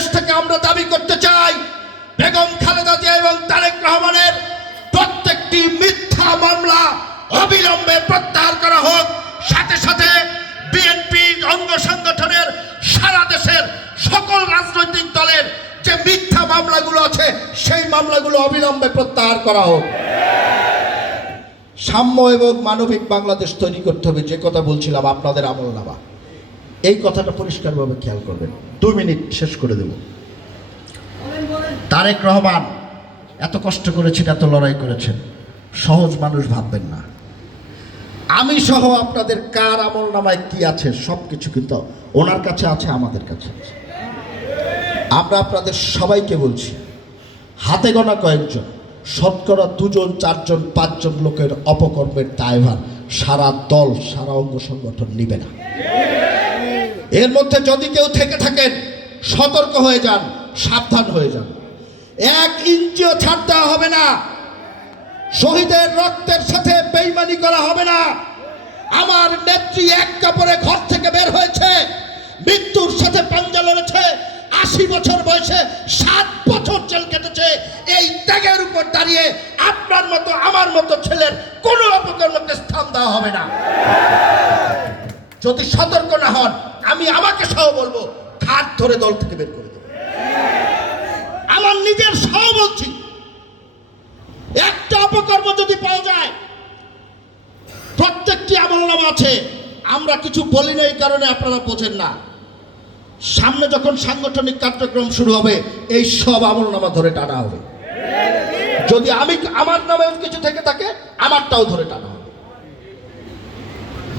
বাংলাদেশ থেকে আমরা দাবি করতে চাই, বেগম খালেদা জিয়া এবং তারেক রহমানের প্রত্যেকটি মিথ্যা মামলা অবিলম্বে প্রত্যাহার করা হোক। সাথে সাথে বিএনপি অঙ্গ সংগঠনের সারা দেশের সকল রাজনৈতিক দলের যে মিথ্যা মামলাগুলো আছে, সেই মামলাগুলো অবিলম্বে প্রত্যাহার করা হোক। সাম্য এবং মানবিক বাংলাদেশ তৈরি করতে হবে, যে কথা বলছিলাম আপনাদের আমল নামা এই কথাটা পরিষ্কারভাবে খেয়াল করবেন। দু মিনিট শেষ করে দেব। তারেক রহমান, এত কষ্ট করেছেন, এত লড়াই করেছেন। সহজ মানুষ ভাববেন না। আমি সহ আপনাদের কার আমল নামায় কি আছে, সব কিছু কিন্তু ওনার কাছে আছে, আমাদের কাছে আছে। আমরা আপনাদের সবাইকে বলছি, হাতে গোনা কয়েকজন, শতকরা দুজন, চারজন, পাঁচজন লোকের অপকর্মের দায়ভার সারা দল, সারা অঙ্গ সংগঠন নিবে না। এর মধ্যে যদি কেউ থেকে থাকেন, সতর্ক হয়ে যান, সাবধান হয়ে যান। এক ইঞ্চিও ছাড় দেওয়া হবে না। শহীদের রক্তের সাথে বেইমানি করা হবে না। আমার নেত্রী এক কাপড়ে ঘর থেকে বের হয়েছে, মৃত্যুর সাথে পাঞ্জা লড়েছে, আশি বছর বয়সে সাত বছর জেল কেটেছে। এই ত্যাগের উপর দাঁড়িয়ে আপনার মতো, আমার মতো ছেলের কোনো অপকর্মকে স্থান দেওয়া হবে না। যদি সতর্ক না হন আমি আমাকে সহ বলব, খাট ধরে দল থেকে বের করে দেবো। আমার নিজের সহ বলছি। একটা অপকর্ম যদি পাওয়া যায়, প্রত্যেকটি আমল নামা আছে। আমরা কিছু বলি না, এই কারণে আপনারা বোঝেন না। সামনে যখন সাংগঠনিক কার্যক্রম শুরু হবে, এই সব আমল নামা ধরে টানা হবে। যদি আমি আমার নামে কিছু থেকে থাকে, আমারটাও ধরে টানা হবে।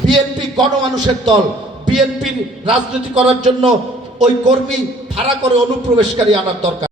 বিএনপি গণমানুষের দল বিএনপির রাজনীতি করার জন্য ওই কর্মী ভাড়া করে অনুপ্রবেশকারী আনার দরকার।